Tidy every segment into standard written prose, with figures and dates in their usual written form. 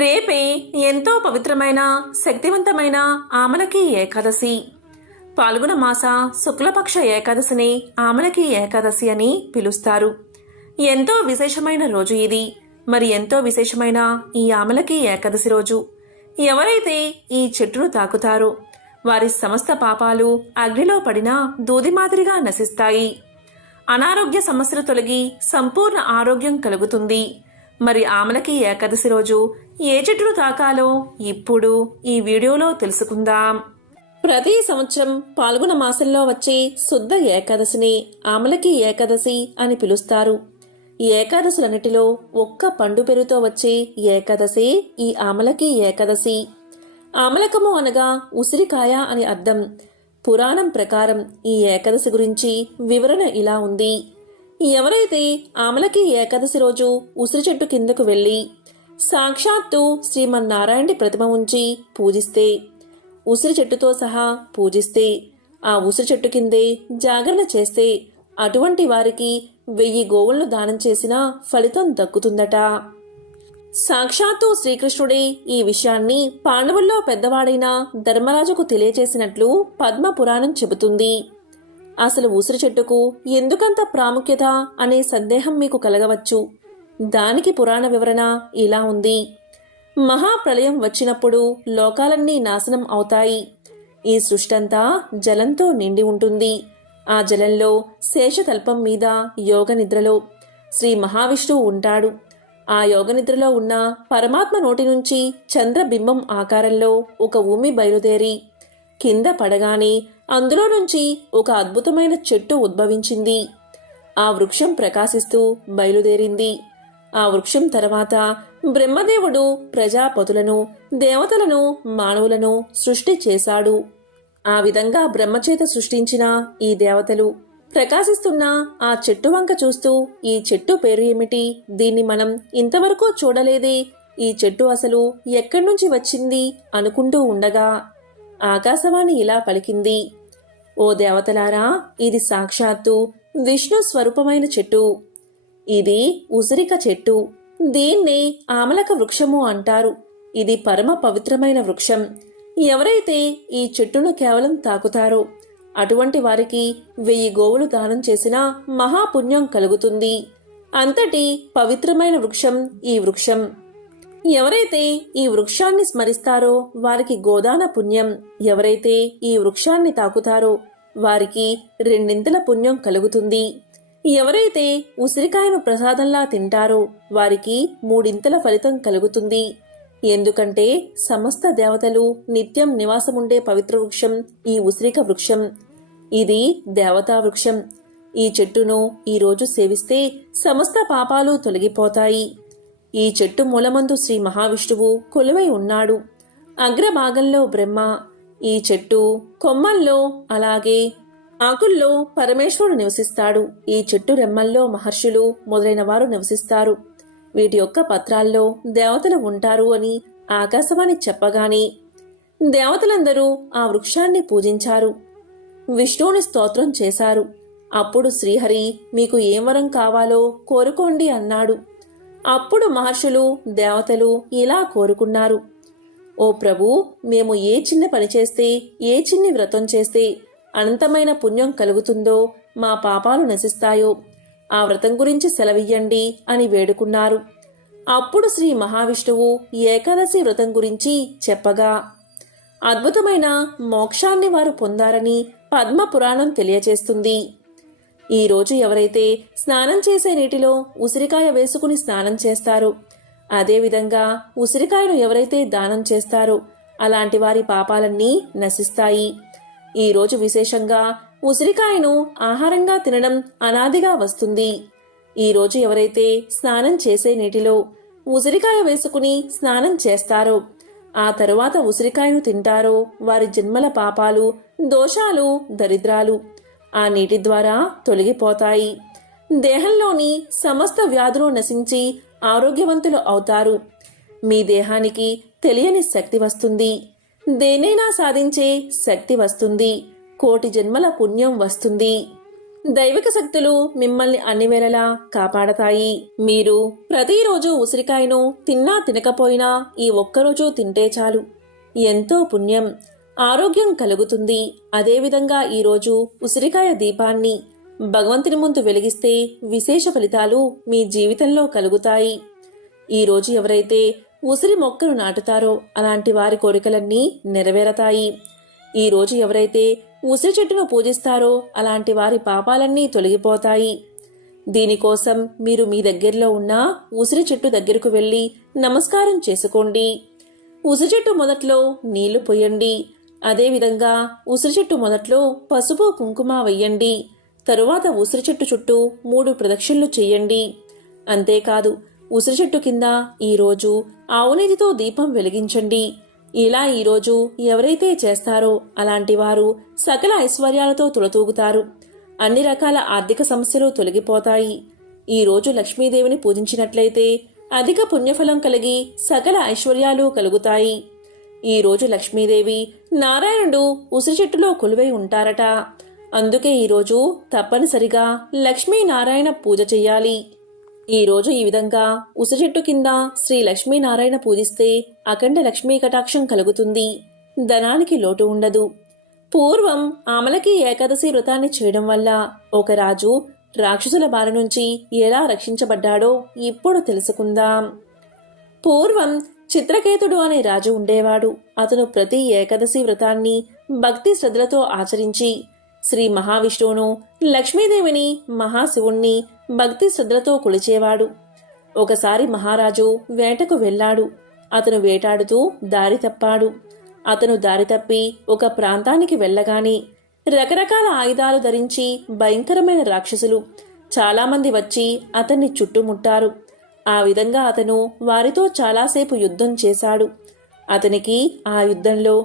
రేపే ఎంతో పవిత్రమైన శక్తివంతమైన ఆమలకి ఏకాదశి. పాల్గొన మాస శుక్లపక్ష ఏకాదశిని ఆమలకి ఏకాదశి అని పిలుస్తారు. ఎంతో విశేషమైన రోజు ఇది. మరి ఎంతో విశేషమైన ఈ ఆమలకి ఏకాదశి రోజు ఎవరైతే ఈ చెట్టును తాకుతారో వారి సమస్త పాపాలు అగ్నిలో పడినా దూది మాదిరిగా నశిస్తాయి. అనారోగ్య సమస్యలు తొలగి సంపూర్ణ ఆరోగ్యం కలుగుతుంది. మరి ఆమలకి ఏకాదశి రోజు ఏ చెట్టును తాకాలో ఇప్పుడు ఈ వీడియోలో తెలుసుకుందాం. ప్రతి సంవత్సరం పాల్గొన మాసంలో వచ్చే శుద్ధ ఏకాదశిని ఆమలకి ఏకాదశి అని పిలుస్తారు. ఈ ఏకాదశులన్నిటిలో ఒక్క పండు పెరుతో వచ్చే ఏకాదశి ఈ ఆమలకి ఏకాదశి. ఆమలకము అనగా ఉసిరికాయ అని అర్థం. పురాణం ప్రకారం ఈ ఏకాదశి గురించి వివరణ ఇలా ఉంది. ఎవరైతే ఆమలకి ఏకాదశి రోజు ఉసిరి చెట్టు కిందకు వెళ్లి సాక్షాత్తు శ్రీమన్నారాయణుడి ప్రతిమ ఉంచి పూజిస్తే, ఉసిరి చెట్టుతో సహా పూజిస్తే, ఆ ఉసిరి చెట్టు కిందే జాగరణ చేస్తే అటువంటి వారికి 1000 గోవులను దానం చేసినా ఫలితం దక్కుతుందట. సాక్షాత్తు శ్రీకృష్ణుడే ఈ విషయాన్ని పాండవుల్లో పెద్దవాడైన ధర్మరాజుకు తెలియచేసినట్లు పద్మ పురాణం చెబుతుంది. అసలు ఉసిరి చెట్టుకు ఎందుకంత ప్రాముఖ్యత అనే సందేహం మీకు కలగవచ్చు. దానికి పురాణ వివరణ ఇలా ఉంది. మహాప్రళయం వచ్చినప్పుడు లోకాలన్నీ నాశనం అవుతాయి. ఈ సృష్టంతా జలంతో నిండి ఉంటుంది. ఆ జలంలో శేషతల్పం మీద యోగనిద్రలో శ్రీ మహావిష్ణువు ఉంటాడు. ఆ యోగనిద్రలో ఉన్న పరమాత్మ నోటి నుంచి చంద్రబింబం ఆకారంలో ఒక ఉమి బయలుదేరి కింద పడగానే అందులో నుంచి ఒక అద్భుతమైన చెట్టు ఉద్భవించింది. ఆ వృక్షం ప్రకాశిస్తూ బయలుదేరింది. ఆ వృక్షం తర్వాత బ్రహ్మదేవుడు ప్రజాపతులను, దేవతలను, మానవులను సృష్టి చేశాడు. ఆ విధంగా బ్రహ్మచేత సృష్టించిన ఈ దేవతలు ప్రకాశిస్తున్న ఆ చెట్టు వంక చూస్తూ ఈ చెట్టు పేరు ఏమిటి, దీన్ని మనం ఇంతవరకు చూడలేదే, ఈ చెట్టు అసలు ఎక్కడి నుంచి వచ్చింది అనుకుంటూ ఉండగా ఆకాశవాణి ఇలా పలికింది. ఓ దేవతలారా, ఇది సాక్షాత్తు విష్ణు స్వరూపమైన చెట్టు. ఇది ఉసిరిక చెట్టు. దీన్నే ఆమలక వృక్షము అంటారు. ఇది పరమ పవిత్రమైన వృక్షం. ఎవరైతే ఈ చెట్టును కేవలం తాకుతారో అటువంటి వారికి 1000 గోవులు దానం చేసినా మహాపుణ్యం కలుగుతుంది. అంతటి పవిత్రమైన వృక్షం ఈ వృక్షం. ఎవరైతే ఈ వృక్షాన్ని స్మరిస్తారో వారికి గోదాన పుణ్యం, ఎవరైతే ఈ వృక్షాన్ని తాకుతారో వారికి 2 పుణ్యం కలుగుతుంది. ఎవరైతే ఉసిరికాయను ప్రసాదంలా తింటారో వారికి 3 ఫలితం కలుగుతుంది. ఎందుకంటే సమస్త దేవతలు నిత్యం నివాసముండే పవిత్ర వృక్షం ఈ ఉసిరిక వృక్షం. ఇది దేవతా వృక్షం. ఈ చెట్టును ఈరోజు సేవిస్తే సమస్త పాపాలు తొలగిపోతాయి. ఈ చెట్టు మూలమందు శ్రీ మహావిష్ణువు కొలువై ఉన్నాడు. అగ్రభాగంలో బ్రహ్మ, ఈ చెట్టు కొమ్మల్లో అలాగే ఆకుల్లో పరమేశ్వరుడు నివసిస్తాడు. ఈ చెట్టు రెమ్మల్లో మహర్షులు మొదలైన వారు నివసిస్తారు. వీటి యొక్క పత్రాల్లో దేవతలు ఉంటారు అని ఆకాశవాణి చెప్పగానే దేవతలందరూ ఆ వృక్షాన్ని పూజించారు. విష్ణువుని స్తోత్రం చేశారు. అప్పుడు శ్రీహరి మీకు ఏం వరం కావాలో కోరుకోండి అన్నాడు. అప్పుడు మహర్షులు, దేవతలు ఇలా కోరుకున్నారు. ఓ ప్రభు, మేము ఏ చిన్న పని చేస్తే, ఏ చిన్ని వ్రతం చేస్తే అనంతమైన పుణ్యం కలుగుతుందో, మా పాపాలు నశిస్తాయో ఆ వ్రతం గురించి సెలవియ్యండి అని వేడుకున్నారు. అప్పుడు శ్రీ మహావిష్ణువు ఏకాదశి వ్రతం గురించి చెప్పగా అద్భుతమైన మోక్షాన్ని వారు పొందారని పద్మ పురాణం తెలియచేస్తుంది. ఈరోజు ఎవరైతే స్నానం చేసే నీటిలో ఉసిరికాయ వేసుకుని స్నానం చేస్తారో, అదేవిధంగా ఉసిరికాయను ఎవరైతే దానం చేస్తారో అలాంటి వారి పాపాలన్నీ నశిస్తాయి. ఈరోజు విశేషంగా ఉసిరికాయను ఆహారంగా తినడం అనాదిగా వస్తుంది. ఈరోజు ఎవరైతే స్నానం చేసే నీటిలో ఉసిరికాయ వేసుకుని స్నానం చేస్తారో, ఆ తరువాత ఉసిరికాయను తింటారో వారి జన్మల పాపాలు, దోషాలు, దరిద్రాలు ఆ నీటి ద్వారా తొలగిపోతాయి. దేహంలోని సమస్త వ్యాధులు నశించి ఆరోగ్యవంతులు అవుతారు. మీ దేహానికి తెలియని శక్తి వస్తుంది. దేనైనా సాధించే శక్తి వస్తుంది. 1,000,000 జన్మల పుణ్యం వస్తుంది. దైవిక శక్తులు మిమ్మల్ని అన్ని వేళలా కాపాడతాయి. మీరు ప్రతిరోజు ఉసిరికాయను తిన్నా తినకపోయినా ఈ ఒక్కరోజు తింటే చాలు, ఎంతో పుణ్యం, ఆరోగ్యం కలుగుతుంది. అదేవిధంగా ఈరోజు ఉసిరికాయ దీపాన్ని భగవంతుని ముందు వెలిగిస్తే విశేష ఫలితాలు మీ జీవితంలో కలుగుతాయి. ఈరోజు ఎవరైతే ఉసిరి మొక్కను నాటుతారో అలాంటి వారి కోరికలన్నీ నెరవేరతాయి. ఈరోజు ఎవరైతే ఉసిరి చెట్టును పూజిస్తారో అలాంటి వారి పాపాలన్నీ తొలగిపోతాయి. దీనికోసం మీరు మీ దగ్గరలో ఉన్న ఉసిరి చెట్టు దగ్గరకు వెళ్లి నమస్కారం చేసుకోండి. ఉసిరి చెట్టు మొదట్లో నీళ్లు పొయ్యండి. అదేవిధంగా ఉసిరి చెట్టు మొదట్లో పసుపు కుంకుమ వెయ్యండి. తరువాత ఉసిరి చెట్టు చుట్టూ 3 ప్రదక్షిణలు చెయ్యండి. అంతేకాదు ఉసిరి చెట్టు కింద ఈరోజు ఆవునేతితో దీపం వెలిగించండి. ఇలా ఈరోజు ఎవరైతే చేస్తారో అలాంటి వారు సకల ఐశ్వర్యాలతో తులతూగుతారు. అన్ని రకాల ఆర్థిక సమస్యలు తొలగిపోతాయి. ఈరోజు లక్ష్మీదేవిని పూజించినట్లయితే అధిక పుణ్యఫలం కలిగి సకల ఐశ్వర్యాలు కలుగుతాయి. ఈరోజు లక్ష్మీదేవి నారాయణుడు ఉసిరి చెట్టులో కొలువై ఉంటారట. అందుకే ఈరోజు తప్పనిసరిగా లక్ష్మీనారాయణ పూజ చెయ్యాలి. ఈరోజు ఈ విధంగా ఉసిరి చెట్టు కింద శ్రీ లక్ష్మీనారాయణ పూజిస్తే అఖండ లక్ష్మీ కటాక్షం కలుగుతుంది. ధనానికి లోటు ఉండదు. పూర్వం ఆమలకి ఏకాదశి వ్రతాన్ని చేయడం వల్ల ఒక రాజు రాక్షసుల బారి నుంచి ఎలా రక్షించబడ్డాడో ఇప్పుడు తెలుసుకుందాం. పూర్వం చిత్రకేతుడు అనే రాజు ఉండేవాడు. అతను ప్రతి ఏకాదశి వ్రతాన్ని భక్తి శ్రద్ధలతో ఆచరించి శ్రీ మహావిష్ణువును, లక్ష్మీదేవిని, మహాశివుణ్ణి భక్తి శ్రద్ధలతో కొలిచేవాడు. ఒకసారి మహారాజు వేటకు వెళ్లాడు. అతను వేటాడుతూ దారి తప్పాడు. అతను దారి తప్పి ఒక ప్రాంతానికి వెళ్లగానే రకరకాల ఆయుధాలు ధరించి భయంకరమైన రాక్షసులు చాలామంది వచ్చి అతన్ని చుట్టుముట్టారు. ఆ విధంగా అతను వారితో చాలాసేపు యుద్ధం చేశాడు. అతనికి ఆ యుద్ధంలో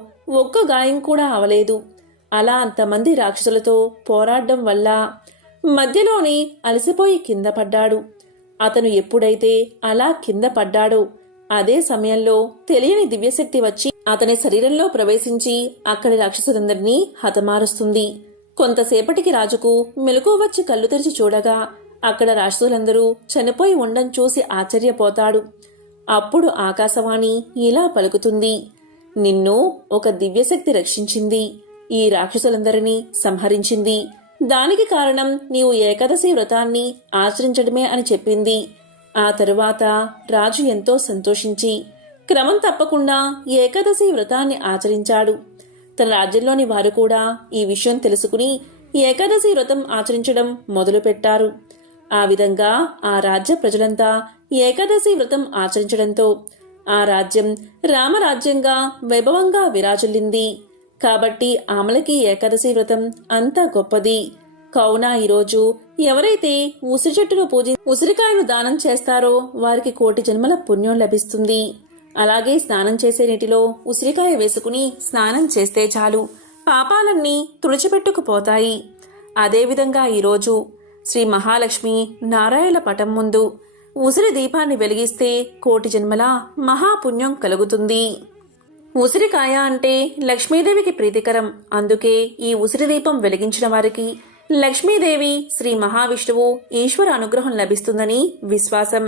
ఒక్క గాయం కూడా అవలేదు. అలా అంతమంది రాక్షసులతో పోరాడడం వల్ల మధ్యలోనే అలసిపోయి కింద పడ్డాడు. అతను ఎప్పుడైతే అలా కింద పడ్డాడో అదే సమయంలో తెలియని దివ్యశక్తి వచ్చి అతని శరీరంలో ప్రవేశించి అక్కడి రాక్షసులందరినీ హతమారుస్తుంది. కొంతసేపటికి రాజుకు మెలకువ వచ్చి కళ్ళు తెరిచి చూడగా అక్కడ రాక్షసులందరూ చనిపోయి ఉండడం చూసి ఆశ్చర్యపోతాడు. అప్పుడు ఆకాశవాణి ఇలా పలుకుతుంది, నిన్ను ఒక దివ్యశక్తి రక్షించింది, ఈ రాక్షసులందరినీ సంహరించింది. దానికి కారణం నీవు ఏకాదశి వ్రతాన్ని ఆచరించడమే అని చెప్పింది. ఆ తరువాత రాజు ఎంతో సంతోషించి క్రమం తప్పకుండా ఏకాదశి వ్రతాన్ని ఆచరించాడు. తన రాజ్యంలోని వారు కూడా ఈ విషయం తెలుసుకుని ఏకాదశి వ్రతం ఆచరించడం మొదలుపెట్టారు. ఆ విధంగా ఆ రాజ్య ప్రజలంతా ఏకాదశి వ్రతం ఆచరించడంతో ఆ రాజ్యం రామరాజ్యంగా వైభవంగా విరాజిల్లింది. కాబట్టి ఆమలకి ఏకాదశి వ్రతం అంత గొప్పది. కావున ఈరోజు ఎవరైతే ఉసిరి చెట్టును ఉసిరికాయను దానం చేస్తారో వారికి 1,000,000 జన్మల పుణ్యం లభిస్తుంది. అలాగే స్నానం చేసే నీటిలో ఉసిరికాయ వేసుకుని స్నానం చేస్తే చాలు, పాపాలన్నీ తుడిచిపెట్టుకుపోతాయి. అదేవిధంగా ఈరోజు శ్రీ మహాలక్ష్మి నారాయణ పటం ముందు ఉసిరి దీపాన్ని వెలిగిస్తే 1,000,000 జన్మల మహాపుణ్యం కలుగుతుంది. ఉసిరికాయ అంటే లక్ష్మీదేవికి ప్రీతికరం. అందుకే ఈ ఉసిరి దీపం వెలిగించిన వారికి లక్ష్మీదేవి, శ్రీ మహావిష్ణువు, ఈశ్వర అనుగ్రహం లభిస్తుందని విశ్వాసం.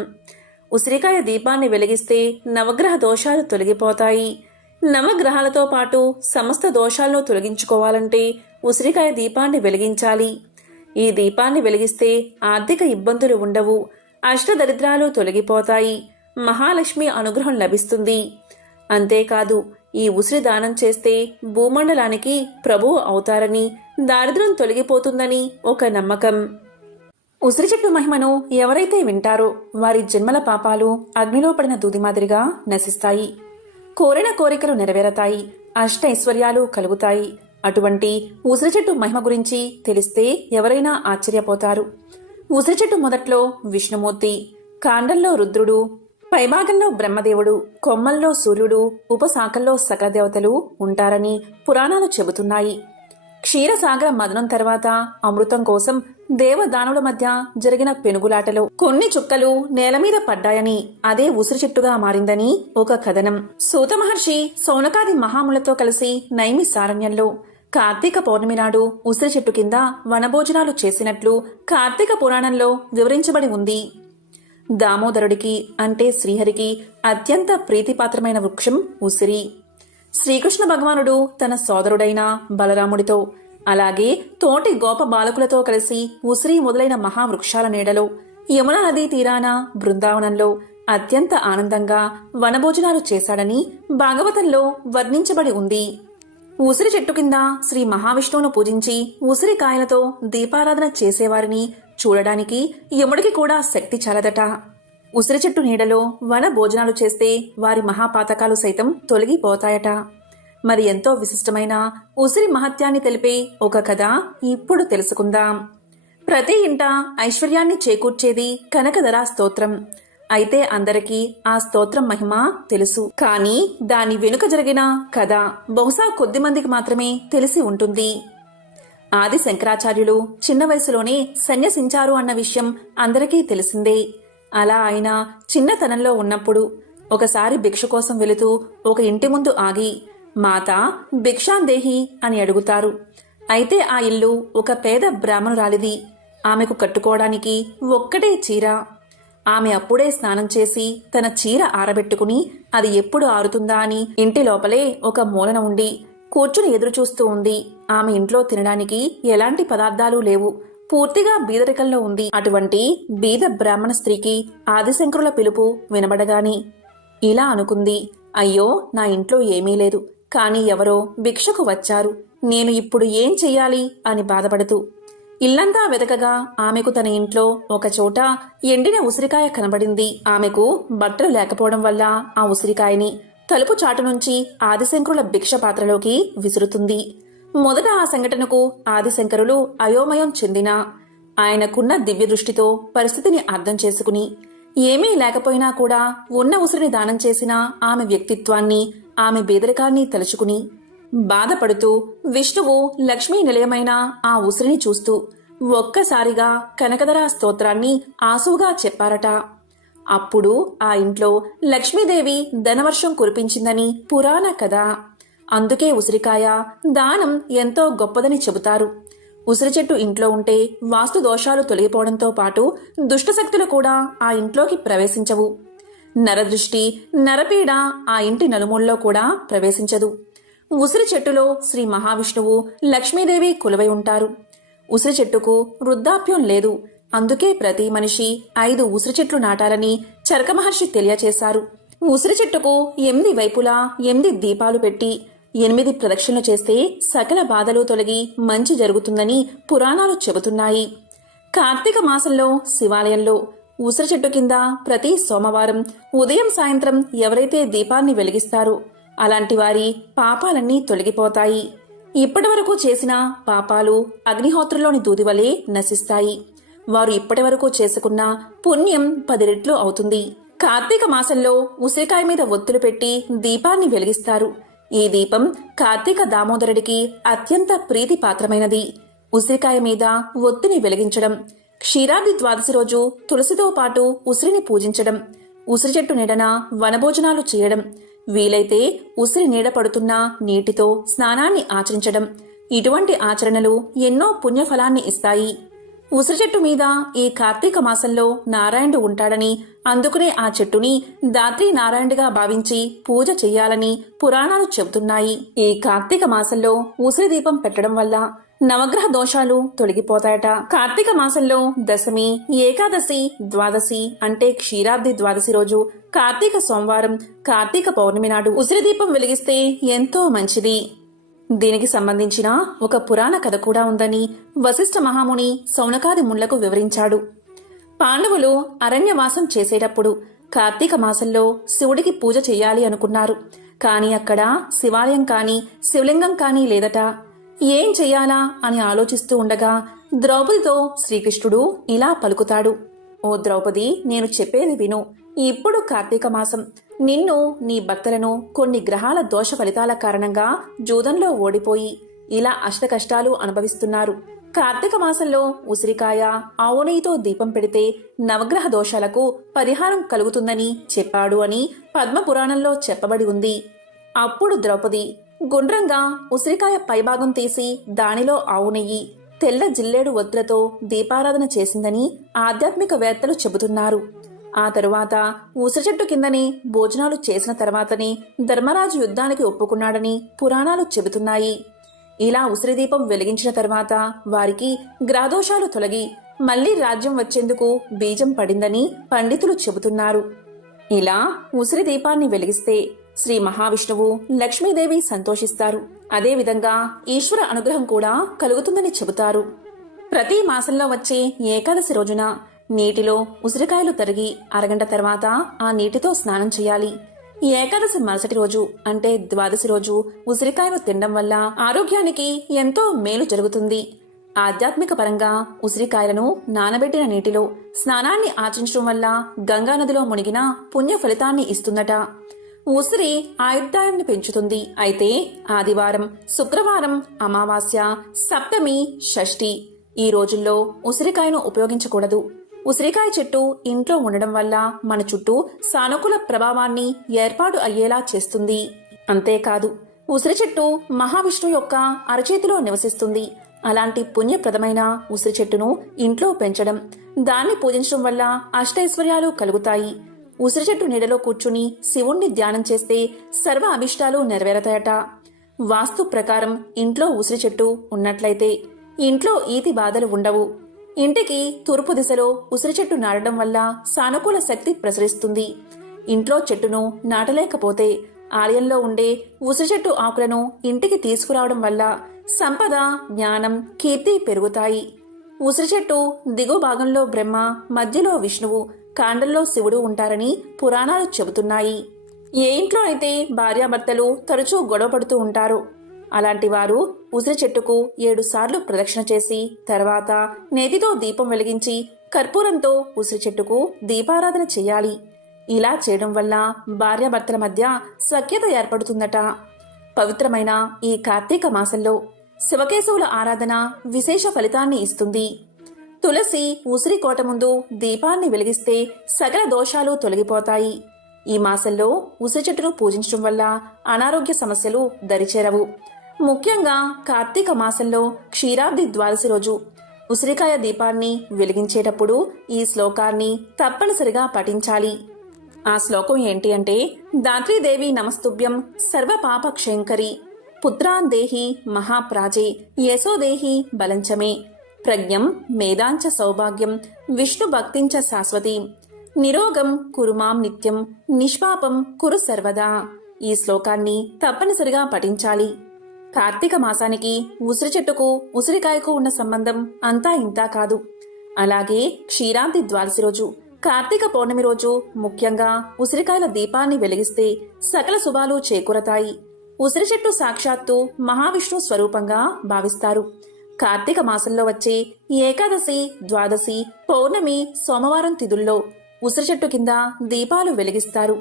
ఉసిరికాయ దీపాన్ని వెలిగిస్తే నవగ్రహ దోషాలు తొలగిపోతాయి. నవగ్రహాలతో పాటు సమస్త దోషాలను తొలగించుకోవాలంటే ఉసిరికాయ దీపాన్ని వెలిగించాలి. ఈ దీపాన్ని వెలిగిస్తే ఆర్థిక ఇబ్బందులు ఉండవు, అష్టదరిద్రాలు తొలగిపోతాయి, మహాలక్ష్మి అనుగ్రహం లభిస్తుంది. అంతేకాదు ఈ ఉసిరి దానం చేస్తే భూమండలానికి ప్రభువు అవుతారని, దారిద్ర్యం తొలగిపోతుందని ఒక నమ్మకం. ఉసిరి చెట్టు మహిమను ఎవరైతే వింటారో వారి జన్మల పాపాలు అగ్నిలో పడిన దూది మాదిరిగా నశిస్తాయి. కోరిన కోరికలు నెరవేరతాయి, అష్ట ఐశ్వర్యాలు కలుగుతాయి. అటువంటి ఉసిరి చెట్టు మహిమ గురించి తెలిస్తే ఎవరైనా ఆశ్చర్యపోతారు. ఉసిరి చెట్టు మొదట్లో విష్ణుమూర్తి, కాండంలో రుద్రుడు, పైభాగంలో బ్రహ్మదేవుడు, కొమ్మల్లో సూర్యుడు, ఉపశాఖల్లో సకల దేవతలు ఉంటారని పురాణాలు చెబుతున్నాయి. క్షీరసాగర మదనం తర్వాత అమృతం కోసం దేవదానుల మధ్య జరిగిన పెనుగులాటలో కొన్ని చుక్కలు నేల మీద పడ్డాయని, అదే ఉసిరి చెట్టుగా మారిందని ఒక కథనం. సూత మహర్షి సౌనకాది మహాములతో కలిసి నైమిసారణ్యంలో కార్తీక పౌర్ణమి నాడు ఉసిరి చెట్టు కింద వనభోజనాలు చేసినట్లు కార్తీక పురాణంలో వివరించబడి ఉంది. దామోదరుడికి అంటే శ్రీహరికి అత్యంత ప్రీతిపాత్రమైన వృక్షం ఉసిరి. శ్రీకృష్ణ భగవానుడు తన సోదరుడైన బలరాముడితో అలాగే తోటి గోప బాలకులతో కలిసి ఉసిరి మొదలైన మహావృక్షాల నీడలో యమునా నదీ తీరాన బృందావనంలో అత్యంత ఆనందంగా వనభోజనాలు చేశాడని భాగవతంలో వర్ణించబడి ఉంది. ఉసిరి చెట్టు కింద శ్రీ మహావిష్ణువును పూజించి ఉసిరికాయలతో దీపారాధన చేసేవారిని చూడడానికి యముడికి కూడా శక్తి చాలదట. ఉసిరి చెట్టు నీడలో వన భోజనాలు చేస్తే వారి మహాపాతకాలు సైతం తొలగిపోతాయట. మరి ఎంతో విశిష్టమైన ఉసిరి మహత్యాన్ని తెలిపే ఒక కథ ఇప్పుడు తెలుసుకుందాం. ప్రతి ఇంట ఐశ్వర్యాన్ని చేకూర్చేది కనకధరా స్తోత్రం. అయితే అందరికీ ఆ స్తోత్రం మహిమ తెలుసు. కానీ దాని వెనుక జరిగిన కథ బహుశా కొద్ది మందికి మాత్రమే తెలిసి ఉంటుంది. ఆది శంకరాచార్యులు చిన్న వయసులోనే సన్యసించారు అన్న విషయం అందరికీ తెలిసిందే. అలా ఆయన చిన్నతనంలో ఉన్నప్పుడు ఒకసారి భిక్ష కోసం వెళుతూ ఒక ఇంటి ముందు ఆగి మాత భిక్షాందేహి అని అడుగుతారు. అయితే ఆ ఇల్లు ఒక పేద బ్రాహ్మణురాలిది. ఆమెకు కట్టుకోవడానికి ఒక్కటే చీర. ఆమె అప్పుడే స్నానం చేసి తన చీర ఆరబెట్టుకుని అది ఎప్పుడు ఆరుతుందా అని ఇంటి లోపలే ఒక మూలన ఉండి కూర్చుని ఎదురుచూస్తూ ఉంది. ఆమె ఇంట్లో తినడానికి ఎలాంటి పదార్థాలు లేవు. పూర్తిగా బీదరికంలో ఉంది. అటువంటి బీద బ్రాహ్మణ స్త్రీకి ఆదిశంకరుల పిలుపు వినబడగాని ఇలా అనుకుంది, అయ్యో నా ఇంట్లో ఏమీ లేదు, కాని ఎవరో భిక్షకు వచ్చారు, నేను ఇప్పుడు ఏం చెయ్యాలి అని బాధపడుతూ ఇల్లంతా వెతకగా ఆమెకు తన ఇంట్లో ఒకచోట ఎండిన ఉసిరికాయ కనబడింది. ఆమెకు బట్టలు లేకపోవడం వల్ల ఆ ఉసిరికాయని తలుపు చాటు నుంచి ఆదిశంకరుల భిక్ష పాత్రలోకి విసురుతుంది. మొదట ఆ సంఘటనకు ఆదిశంకరులు అయోమయం చెందినా ఆయనకున్న దివ్య దృష్టితో పరిస్థితిని అర్థం చేసుకుని ఏమీ లేకపోయినా కూడా ఉన్న ఉసిరిని దానం చేసిన ఆమె వ్యక్తిత్వాన్ని, ఆమె బేదరికాన్ని తలుచుకుని బాధపడుతూ విష్ణువు లక్ష్మీ నిలయమైన ఆ ఉసిరిని చూస్తూ ఒక్కసారిగా కనకధరా స్తోత్రాన్ని ఆసువుగా చెప్పారట. అప్పుడు ఆ ఇంట్లో లక్ష్మీదేవి ధనవర్షం కురిపించిందని పురాణ కథ. అందుకే ఉసిరికాయ దానం ఎంతో గొప్పదని చెబుతారు. ఉసిరి చెట్టు ఇంట్లో ఉంటే వాస్తు దోషాలు తొలగిపోవడంతో పాటు దుష్టశక్తులు కూడా ఆ ఇంట్లోకి ప్రవేశించవు. నరదృష్టి, నరపీడ ఆ ఇంటి నలుమూలలో కూడా ప్రవేశించదు. ఉసిరి చెట్టులో శ్రీ మహావిష్ణువు, లక్ష్మీదేవి కొలువై ఉంటారు. ఉసిరి చెట్టుకు వృద్ధాప్యం లేదు. అందుకే ప్రతి మనిషి 5 ఉసిరి చెట్లు నాటాలని చరక మహర్షి తెలియచేశారు. ఉసిరి చెట్టుకు 8 వైపులా 8 దీపాలు పెట్టి 8 ప్రదక్షిణలు చేస్తే సకల బాధలు తొలగి మంచి జరుగుతుందని పురాణాలు చెబుతున్నాయి. కార్తీక మాసంలో శివాలయంలో ఉసిరి చెట్టు కింద ప్రతి సోమవారం ఉదయం సాయంత్రం ఎవరైతే దీపాన్ని వెలిగిస్తారో అలాంటి వారి పాపాలన్నీ తొలగిపోతాయి. ఇప్పటివరకు చేసిన పాపాలు అగ్నిహోత్రంలోని దూది వలె నశిస్తాయి. వారు ఇప్పటివరకు చేసుకున్న పుణ్యం 10 రెట్లు అవుతుంది. కార్తీక మాసంలో ఉసిరికాయ మీద ఒత్తులు పెట్టి దీపాన్ని వెలిగిస్తారు. ఈ దీపం కార్తీక దామోదరుడికి అత్యంత ప్రీతి పాత్రమైనది. ఉసిరికాయ మీద ఒత్తిని వెలిగించడం, క్షీరాబ్ది ద్వాదశి రోజు తులసితో పాటు ఉసిరిని పూజించడం, ఉసిరి చెట్టు నీడన వనభోజనాలు చేయడం, వీలైతే ఉసిరి నీడ పడుతున్న నీటితో స్నానాన్ని ఆచరించడం, ఇటువంటి ఆచరణలు ఎన్నో పుణ్యఫలాన్ని ఇస్తాయి. ఉసిరి చెట్టు మీద ఈ కార్తీక మాసంలో నారాయణుడు ఉంటాడని, అందుకనే ఆ చెట్టుని దాత్రి నారాయణుడిగా భావించి పూజ చెయ్యాలని పురాణాలు చెబుతున్నాయి. ఈ కార్తీక మాసంలో ఉసిరి దీపం పెట్టడం వల్ల నవగ్రహ దోషాలు తొలగిపోతాయట. కార్తీక మాసంలో దశమి, ఏకాదశి, ద్వాదశి అంటే క్షీరాబ్ది ద్వాదశి రోజు, కార్తీక సోమవారం, కార్తీక పౌర్ణమి నాడు ఉసిరి దీపం వెలిగిస్తే ఎంతో మంచిది. దీనికి సంబంధించిన ఒక పురాణ కథ కూడా ఉందని వశిష్ఠ మహాముని సౌనకాది ముళ్లకు వివరించాడు. పాండవులు అరణ్యవాసం చేసేటప్పుడు కార్తీక మాసంలో శివుడికి పూజ చెయ్యాలి అనుకున్నారు. కాని అక్కడ శివాలయం కాని శివలింగం కాని లేదట. ఏం చెయ్యాలా అని ఆలోచిస్తూ ఉండగా ద్రౌపదితో శ్రీకృష్ణుడు ఇలా పలుకుతాడు, ఓ ద్రౌపది, నేను చెప్పేది విను. ఇప్పుడు కార్తీక మాసం. నిన్ను, నీ భక్తులను కొన్ని గ్రహాల దోష ఫలితాల కారణంగా జూదంలో ఓడిపోయి ఇలా అష్టకష్టాలు అనుభవిస్తున్నారు. కార్తీక మాసంలో ఉసిరికాయ, ఆవు నెయ్యితో దీపం పెడితే నవగ్రహ దోషాలకు పరిహారం కలుగుతుందని చెప్పాడు అని పద్మపురాణంలో చెప్పబడి ఉంది. అప్పుడు ద్రౌపది, గుండ్రంగా ఉసిరికాయ పైభాగం తీసి దానిలో ఆవు నెయ్యి, తెల్ల జిల్లేడు ఒత్తులతో దీపారాధన చేసిందని ఆధ్యాత్మికవేత్తలు చెబుతున్నారు. ఆ తరువాత ఉసిరి చెట్టు కిందనే భోజనాలు చేసిన తర్వాతనే ధర్మరాజు యుద్ధానికి ఒప్పుకున్నాడని పురాణాలు చెబుతున్నాయి. ఇలా ఉసిరి దీపం వెలిగించిన తర్వాత వారికి గ్రహదోషాలు తొలగి మళ్లీ రాజ్యం వచ్చేందుకు బీజం పడిందని పండితులు చెబుతున్నారు. ఇలా ఉసిరి దీపాన్ని వెలిగిస్తే శ్రీ మహావిష్ణువు, లక్ష్మీదేవి సంతోషిస్తారు. అదేవిధంగా ఈశ్వర అనుగ్రహం కూడా కలుగుతుందని చెబుతారు. ప్రతి మాసంలో వచ్చే ఏకాదశి రోజున నీటిలో ఉసిరికాయలు తరిగి అరగంట తర్వాత ఆ నీటితో స్నానం చేయాలి. ఈ ఏకాదశి మరుసటి రోజు అంటే ద్వాదశి రోజు ఉసిరికాయలు తినడం వల్ల ఆరోగ్యానికి ఎంతో మేలు జరుగుతుంది. ఆధ్యాత్మిక పరంగా ఉసిరికాయలను నానబెట్టిన నీటిలో స్నానాన్ని ఆచరించడం వల్ల గంగానదిలో మునిగిన పుణ్య ఫలితాన్ని ఇస్తుందట. ఉసిరి ఆయుర్దాయాన్ని పెంచుతుంది. అయితే ఆదివారం, శుక్రవారం, అమావాస్య, సప్తమి, షష్ఠి ఈ రోజుల్లో ఉసిరికాయను ఉపయోగించకూడదు. ఉసిరికాయ చెట్టు ఇంట్లో ఉండడం వల్ల మన చుట్టూ సానుకూల ప్రభావాన్ని ఏర్పాటు అయ్యేలా చేస్తుంది. అంతేకాదు ఉసిరి చెట్టు మహావిష్ణువు యొక్క అరచేతిలో నివసిస్తుంది. అలాంటి పుణ్యప్రదమైన ఉసిరి చెట్టును ఇంట్లో పెంచడం, దాన్ని పూజించడం వల్ల అష్టైశ్వర్యాలు కలుగుతాయి. ఉసిరి చెట్టు నీడలో కూర్చుని శివుణ్ణి ధ్యానం చేస్తే సర్వ అభిష్టాలు నెరవేరతాయట. వాస్తు ప్రకారం ఇంట్లో ఉసిరి చెట్టు ఉన్నట్లయితే ఇంట్లో ఈతి బాధలు ఉండవు. ఇంటికి తూర్పు దిశలో ఉసిరి చెట్టు నాటడం వల్ల సానుకూల శక్తి ప్రసరిస్తుంది. ఇంట్లో చెట్టును నాటలేకపోతే ఆలయంలో ఉండే ఉసిరి చెట్టు ఆకులను ఇంటికి తీసుకురావడం వల్ల సంపద, జ్ఞానం, కీర్తి పెరుగుతాయి. ఉసిరి చెట్టు దిగువ భాగంలో బ్రహ్మ, మధ్యలో విష్ణువు, కాండంలో శివుడు ఉంటారని పురాణాలు చెబుతున్నాయి. ఏ ఇంట్లో అయితే భార్యాభర్తలు తరచూ గొడవ పడుతూ ఉంటారో అలాంటి వారు ఉసిరి చెట్టుకు 7 సార్లు ప్రదక్షిణ చేసి తర్వాత నేతితో దీపం వెలిగించి కర్పూరంతో ఉసిరి చెట్టుకు దీపారాధన చేయాలి. ఇలా చేయడం వల్ల భార్యాభర్తల మధ్య సఖ్యత ఏర్పడుతుందట. పవిత్రమైన ఈ కార్తీక మాసంలో శివకేశవుల ఆరాధన విశేష ఫలితాన్ని ఇస్తుంది. తులసి, ఉసిరి కోట ముందు దీపాన్ని వెలిగిస్తే సకల దోషాలు తొలగిపోతాయి. ఈ మాసంలో ఉసిరి చెట్టును పూజించడం వల్ల అనారోగ్య సమస్యలు దరిచేరవు. ముఖ్యంగా కార్తీక మాసంలో క్షీరాబ్ది ద్వాదశి రోజు ఉసిరికాయ దీపాన్ని వెలిగించేటప్పుడు ఈ శ్లోకాన్ని తప్పనిసరిగా పఠించాలి. ఆ శ్లోకం ఏంటి అంటే, దాత్రీదేవి నమస్తుభ్యం సర్వ పాప క్షయంకరి, పుత్రాన్ దేహి మహాప్రాజే, యశోదేహి బలంచమే, ప్రజ్ఞం మేధాంచ సౌభాగ్యం, విష్ణు భక్తించ శాశ్వతి, నిరోగం కురుమాం నిత్యం, నిష్పాపం కురు సర్వదా. ఈ శ్లోకాన్ని తప్పనిసరిగా పఠించాలి. కార్తీక మాసానికి ఉసిరి చెట్టుకు ఉసిరికాయకు ఉన్న సంబంధం అంతా ఇంతా కాదు. అలాగే క్షీరాబ్ది ద్వాదశి రోజు, కార్తీక పౌర్ణమి రోజు ముఖ్యంగా ఉసిరికాయల దీపాన్ని వెలిగిస్తే సకల శుభాలు చేకూరతాయి. ఉసిరి చెట్టు సాక్షాత్తు మహావిష్ణు స్వరూపంగా భావిస్తారు. కార్తీక మాసంలో వచ్చే ఏకాదశి, ద్వాదశి, పౌర్ణమి, సోమవారం తిథుల్లో ఉసిరి చెట్టు కింద దీపాలు వెలిగిస్తారు.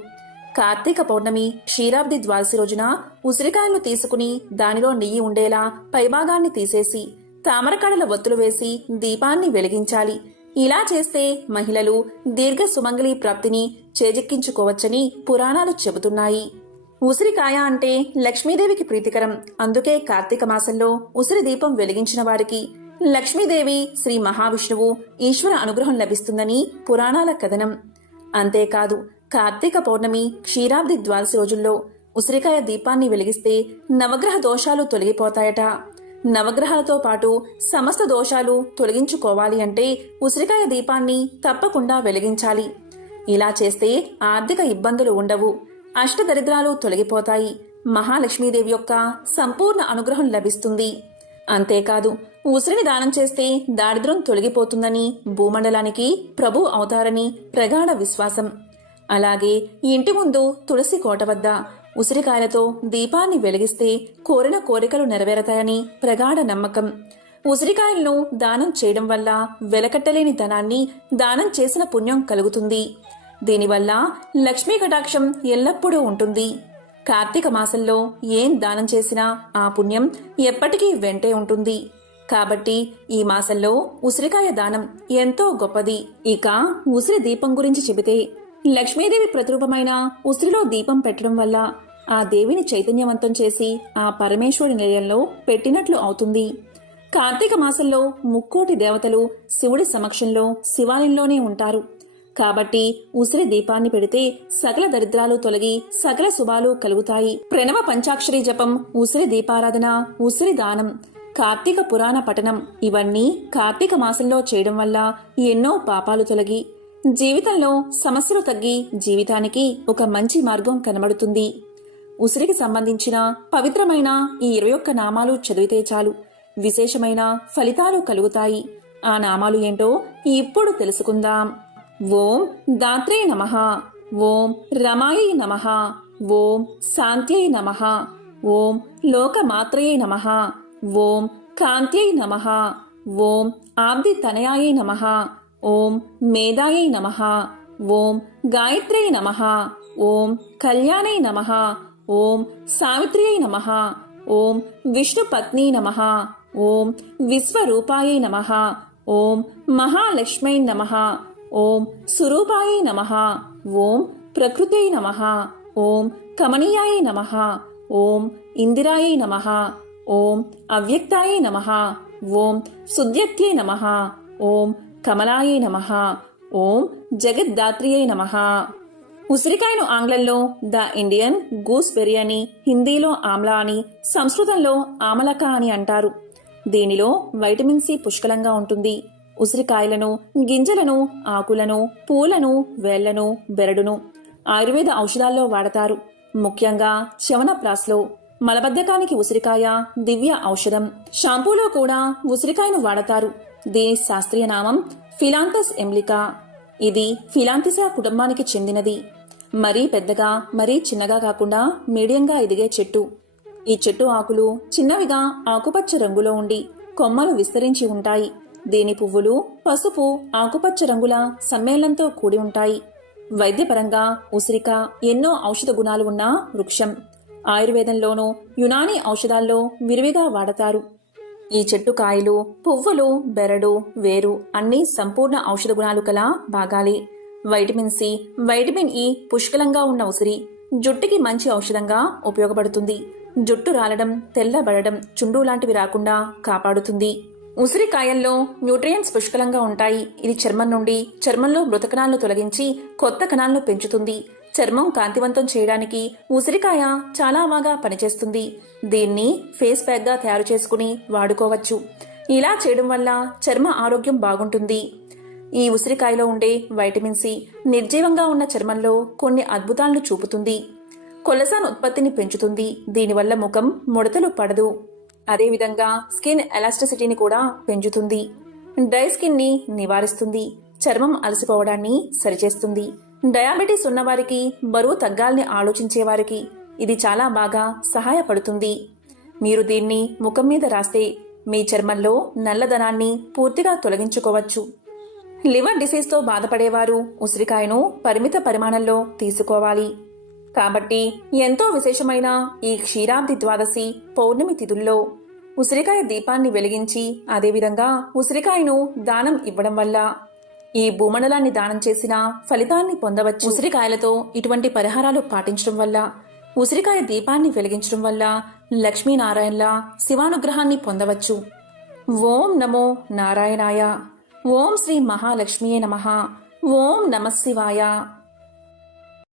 కార్తీక పౌర్ణమి, క్షీరాబ్ది ద్వాదశి రోజున ఉసిరికాయలను తీసుకుని దానిలో నెయ్యి ఉండేలా పైభాగాన్ని తీసేసి తామరకాడల ఒత్తులు వేసి దీపాన్ని వెలిగించాలి. ఇలా చేస్తే మహిళలు దీర్ఘ సుమంగళి ప్రాప్తిని చేజిక్కించుకోవచ్చని పురాణాలు చెబుతున్నాయి. ఉసిరికాయ అంటే లక్ష్మీదేవికి ప్రీతికరం. అందుకే కార్తీక మాసంలో ఉసిరి దీపం వెలిగించిన వారికి లక్ష్మీదేవి, శ్రీ మహావిష్ణువు, ఈశ్వర అనుగ్రహం లభిస్తుందని పురాణాల కథనం. అంతేకాదు కార్తీక పౌర్ణమి, క్షీరాబ్ది ద్వాదశి రోజుల్లో ఉసిరికాయ దీపాన్ని వెలిగిస్తే నవగ్రహ దోషాలు తొలగిపోతాయట. నవగ్రహాలతో పాటు సమస్త దోషాలు తొలగించుకోవాలి అంటే ఉసిరికాయ దీపాన్ని తప్పకుండా వెలిగించాలి. ఇలా చేస్తే ఆర్థిక ఇబ్బందులు ఉండవు, అష్టదరిద్రాలు తొలగిపోతాయి, మహాలక్ష్మీదేవి యొక్క సంపూర్ణ అనుగ్రహం లభిస్తుంది. అంతేకాదు ఉసిరిని దానం చేస్తే దారిద్ర్యం తొలగిపోతుందని, భూమండలానికి ప్రభు అవుతారని ప్రగాఢ విశ్వాసం. అలాగే ఇంటి ముందు తులసి కోట వద్ద ఉసిరికాయలతో దీపాన్ని వెలిగిస్తే కోరిన కోరికలు నెరవేరతాయని ప్రగాఢ నమ్మకం. ఉసిరికాయలను దానం చేయడం వల్ల వెలకట్టలేని ధనాన్ని దానం చేసిన పుణ్యం కలుగుతుంది. దీనివల్ల లక్ష్మీ కటాక్షం ఎల్లప్పుడూ ఉంటుంది. కార్తీక మాసంలో ఏం దానం చేసినా ఆ పుణ్యం ఎప్పటికీ వెంటే ఉంటుంది. కాబట్టి ఈ మాసంలో ఉసిరికాయ దానం ఎంతో గొప్పది. ఇక ఉసిరి దీపం గురించి చెబితే, లక్ష్మీదేవి ప్రతిరూపమైన ఉసిరిలో దీపం పెట్టడం వల్ల ఆ దేవిని చైతన్యవంతం చేసి ఆ పరమేశ్వరుడి నిలయంలో పెట్టినట్లు అవుతుంది. కార్తీక మాసంలో ముక్కోటి దేవతలు శివుడి సమక్షంలో శివాలయంలోనే ఉంటారు. కాబట్టి ఉసిరి దీపాన్ని పెడితే సకల దరిద్రాలు తొలగి సకల శుభాలు కలుగుతాయి. ప్రణవ పంచాక్షరి జపం, ఉసిరి దీపారాధన, ఉసిరి దానం, కార్తీక పురాణ పఠనం ఇవన్నీ కార్తీక మాసంలో చేయడం వల్ల ఎన్నో పాపాలు తొలగి జీవితంలో సమస్యలు తగ్గి జీవితానికి ఒక మంచి మార్గం కనబడుతుంది. ఉసిరికి సంబంధించిన పవిత్రమైన ఈ 21 నామాలు చదివితే చాలు విశేషమైన ఫలితాలు కలుగుతాయి. ఆ నామాలు ఏంటో ఇప్పుడు తెలుసుకుందాం. ఓం దాత్రే నమః, ఓం రమాయై నమః, ఓం శాంత్యై నమః, ఓం లోకమాత్రయై నమః, ఓం కాంత్యై నమః, ఓం ఆబ్ది తనయాయై నమః, ఓం మేధాయై నమః, ఓం గాయత్ర్యై నమః, ఓం కళ్యాణై నమః, ఓం సావిత్ర్యై నమః, ఓం విష్ణుపత్ని నమః, ఓం విశ్వరూపాయై నమః, ఓం మహాలక్ష్మై నమః, ఓం సురూపాయై నమః, ఓం ప్రకృత్యై నమః, ఓం కమనీయాయై నమః, ఓం ఇందిరాయై నమః, ఓం అవ్యక్తాయై నమః, ఓం సుద్యత్యై నమః, ఓం కమలాయై నమః, ఓం జగద్దాత్రియై నమః. ఉసిరికాయను ఆంగ్లంలో ద ఇండియన్ గూస్బెర్రీ అని, హిందీలో ఆమ్లా అని, సంస్కృతంలో ఆమలక అని అంటారు. దీనిలో వైటమిన్ సి పుష్కలంగా ఉంటుంది. ఉసిరికాయలను, గింజలను, ఆకులను, పూలను, వేళ్లను, బెరడును ఆయుర్వేద ఔషధాల్లో వాడతారు. ముఖ్యంగా చ్యవనప్రాస్లో మలబద్ధకానికి ఉసిరికాయ దివ్య ఔషధం. షాంపూలో కూడా ఉసిరికాయను వాడతారు. దీని శాస్త్రీయ నామం ఫిలాంతస్ ఎంబ్లికా. ఇది ఫిలాంతిసా కుటుంబానికి చెందినది. మరీ పెద్దగా మరీ చిన్నగా కాకుండా మీడియంగా ఎదిగే చెట్టు. ఈ చెట్టు ఆకులు చిన్నవిగా ఆకుపచ్చ రంగులో ఉండి కొమ్మలు విస్తరించి ఉంటాయి. దీని పువ్వులు పసుపు ఆకుపచ్చ రంగుల సమ్మేళనంతో కూడి ఉంటాయి. వైద్యపరంగా ఉసిరిక ఎన్నో ఔషధ గుణాలు ఉన్న వృక్షం. ఆయుర్వేదంలోనూ యునానీ ఔషధాల్లో విరివిగా వాడతారు. ఈ చెట్టు కాయలు, పువ్వులు, బెరడు, వేరు అన్నీ సంపూర్ణ ఔషధ గుణాలు కల భాగాలే. వైటమిన్ సి, వైటమిన్ ఇ పుష్కలంగా ఉన్న ఉసిరి జుట్టుకి మంచి ఔషధంగా ఉపయోగపడుతుంది. జుట్టు రాలడం, తెల్లబడడం, చుండ్రు లాంటివి రాకుండా కాపాడుతుంది. ఉసిరికాయల్లో న్యూట్రియంట్స్ పుష్కలంగా ఉంటాయి. ఇది చర్మం నుండి చర్మంలో మృత కణాలను తొలగించి కొత్త కణాలను పెంచుతుంది. చర్మం కాంతివంతం చేయడానికి ఉసిరికాయ చాలా బాగా పనిచేస్తుంది. దీన్ని ఫేస్ ప్యాక్ గా తయారు చేసుకుని వాడుకోవచ్చు. ఇలా చేయడం వల్ల చర్మ ఆరోగ్యం బాగుంటుంది. ఈ ఉసిరికాయలో ఉండే వైటమిన్ సి నిర్జీవంగా ఉన్న చర్మంలో కొన్ని అద్భుతాలను చూపుతుంది. కొలసాన్ ఉత్పత్తిని పెంచుతుంది. దీనివల్ల ముఖం ముడతలు పడదు. అదేవిధంగా స్కిన్ ఎలాస్టిసిటీని కూడా పెంచుతుంది. డ్రై స్కిన్ ని నివారిస్తుంది. చర్మం అలసిపోవడాన్ని సరిచేస్తుంది. డయాబెటీస్ ఉన్నవారికి, బరువు తగ్గాలని ఆలోచించే వారికి ఇది చాలా బాగా సహాయపడుతుంది. మీరు దీన్ని ముఖం మీద రాస్తే మీ చర్మంలో నల్లదనాన్ని పూర్తిగా తొలగించుకోవచ్చు. లివర్ డిసీజ్తో బాధపడేవారు ఉసిరికాయను పరిమిత పరిమాణంలో తీసుకోవాలి. కాబట్టి ఎంతో విశేషమైన ఈ క్షీరాబ్ది ద్వాదశి పౌర్ణమి తిథుల్లో ఉసిరికాయ దీపాన్ని వెలిగించి అదేవిధంగా ఉసిరికాయను దానం ఇవ్వడం వల్ల ఈ భూమండలాన్ని దానం చేసిన ఫలితాన్ని పొందవచ్చు. ఉసిరికాయలతో ఇటువంటి పరిహారాలు పాటించడం వల్ల, ఉసిరికాయ దీపాన్ని వెలిగించడం వల్ల లక్ష్మీనారాయణల శివానుగ్రహాన్ని పొందవచ్చు. ఓం నమో నారాయణాయ. ఓం శ్రీ మహాలక్ష్మియే నమః. ఓం నమః శివాయ.